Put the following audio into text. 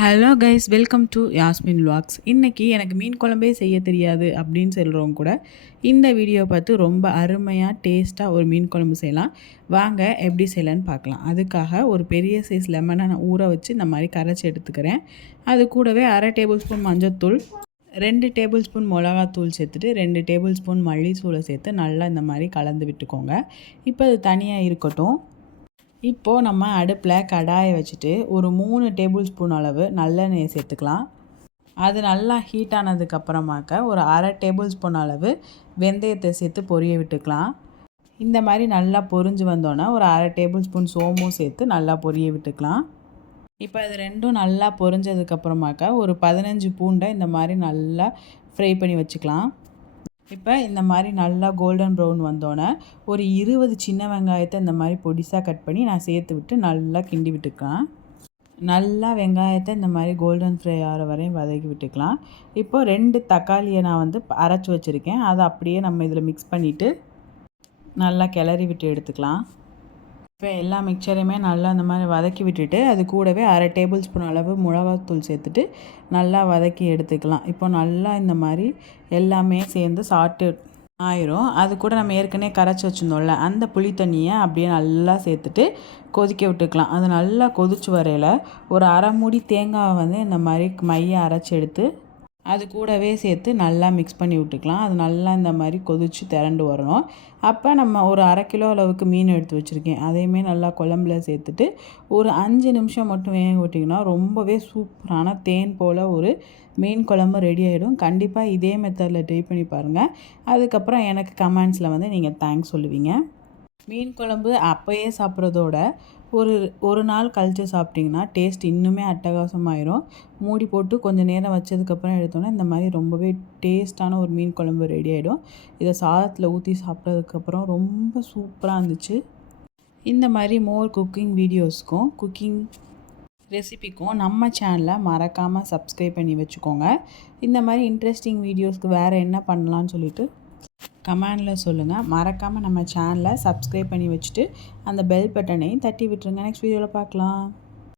Hello guys, welcome to Yasmin vlogs. இன்றைக்கி எனக்கு மீன் குழம்பே செய்ய தெரியாது அப்படின்னு சொல்கிறவங்க கூட இந்த வீடியோ பார்த்து ரொம்ப அருமையாக டேஸ்ட்டாக ஒரு மீன் குழம்பு செய்யலாம். வாங்க எப்படி செய்யலான்னு பார்க்கலாம். அதுக்காக ஒரு பெரிய சைஸ் லெமனை நான் ஊற வச்சு இந்த மாதிரி கரைச்சி எடுத்துக்கிறேன். அது கூடவே 1/2 டேபிள் ஸ்பூன் மஞ்சள்தூள், 2 டேபிள் ஸ்பூன் மிளகாத்தூள் சேர்த்துட்டு 2 டேபிள் ஸ்பூன் மல்லித்தூளை சேர்த்து நல்லா இந்த மாதிரி கலந்து விட்டுக்கோங்க. இப்போ அது தனியாக இருக்கட்டும். இப்போது நம்ம அடுப்பில் கடாயை வச்சுட்டு ஒரு 3 டேபிள் ஸ்பூன் அளவு நல்லெண்ணெயை சேர்த்துக்கலாம். அது நல்லா ஹீட் ஆனதுக்கப்புறமாக்க ஒரு 1/2 டேபிள் ஸ்பூன் அளவு வெந்தயத்தை சேர்த்து பொரிய விட்டுக்கலாம். இந்த மாதிரி நல்லா பொரிஞ்சு வந்தோன்னே ஒரு 1/2 டேபிள் ஸ்பூன் சோம்பும் சேர்த்து நல்லா பொரிய விட்டுக்கலாம். இப்போ இது ரெண்டும் நல்லா பொரிஞ்சதுக்கப்புறமாக்க ஒரு 15 பூண்டை இந்த மாதிரி நல்லா ஃப்ரை பண்ணி வச்சுக்கலாம். இப்போ இந்த மாதிரி நல்லா கோல்டன் ப்ரௌன் வந்தோடனே ஒரு 20 சின்ன வெங்காயத்தை இந்த மாதிரி பொடிசாக கட் பண்ணி நான் சேர்த்து விட்டு நல்லா கிண்டி விட்டுக்கலாம். நல்லா வெங்காயத்தை இந்த மாதிரி கோல்டன் ஃப்ரை ஆகிற வரையும் வதக்கி விட்டுக்கலாம். இப்போது 2 தக்காளியை நான் அரைச்சி வச்சுருக்கேன். அதை அப்படியே நம்ம இதில் மிக்ஸ் பண்ணிவிட்டு நல்லா கிளறி விட்டு எடுத்துக்கலாம். இப்போ எல்லா மிக்சரையுமே நல்லா இந்த மாதிரி வதக்கி விட்டுட்டு அது கூடவே 1/2 டேபிள் ஸ்பூன் அளவு மிளகாத்தூள் சேர்த்துட்டு நல்லா வதக்கி எடுத்துக்கலாம். இப்போ நல்லா இந்த மாதிரி எல்லாமே சேர்ந்து சாப்பிட்டு ஆயிரும். அது கூட நம்ம ஏற்கனவே கரைச்சி வச்சுருந்தோம்ல அந்த புளி தண்ணியை அப்படியே நல்லா சேர்த்துட்டு கொதிக்க விட்டுக்கலாம். அது நல்லா கொதிச்சு வரையில் ஒரு 1/2 மூடி தேங்காவை இந்த மாதிரி மையை அரைச்சி எடுத்து அது கூடவே சேர்த்து நல்லா மிக்ஸ் பண்ணி விட்டுக்கலாம். அது நல்லா இந்த மாதிரி கொதித்து திரண்டு வரணும். அப்போ நம்ம ஒரு 1/2 கிலோ அளவுக்கு மீன் எடுத்து வச்சுருக்கேன். அதையுமே நல்லா குழம்புல சேர்த்துட்டு ஒரு 5 நிமிஷம் மட்டும் வேக விட்டிங்கன்னா ரொம்பவே சூப்பரான தேன் போல் ஒரு மீன் குழம்பு ரெடி ஆகிடும். கண்டிப்பாக இதே மெத்தடில் ட்ரை பண்ணி பாருங்கள். அதுக்கப்புறம் எனக்கு கமெண்ட்ஸில் நீங்கள் தேங்க்ஸ் சொல்லுவீங்க. மீன் குழம்பு அப்போயே சாப்பிட்றதோட ஒரு நாள் கழித்து சாப்பிட்டிங்கன்னா டேஸ்ட் இன்னுமே அட்டகாசமாயிரும். மூடி போட்டு கொஞ்சம் நேரம் வச்சதுக்கப்புறம் எடுத்தோன்னா இந்த மாதிரி ரொம்பவே டேஸ்ட்டான ஒரு மீன் குழம்பு ரெடி ஆகிடும். இதை சாதத்தில் ஊற்றி சாப்பிட்டதுக்கப்புறம் ரொம்ப சூப்பராக இருந்துச்சு. இந்த மாதிரி மோர் குக்கிங் வீடியோஸ்க்கும் குக்கிங் ரெசிபிக்கும் நம்ம சேனலை மறக்காமல் சப்ஸ்கிரைப் பண்ணி வச்சுக்கோங்க. இந்த மாதிரி இன்ட்ரெஸ்டிங் வீடியோஸ்க்கு வேறு என்ன பண்ணலான்னு சொல்லிட்டு கமெண்டில் சொல்லுங்கள். மறக்காமல் நம்ம சேனலை சப்ஸ்கிரைப் பண்ணி வச்சுட்டு அந்த பெல் பட்டனையும் தட்டி விட்டுருங்க. நெக்ஸ்ட் வீடியோவில் பார்க்கலாம்.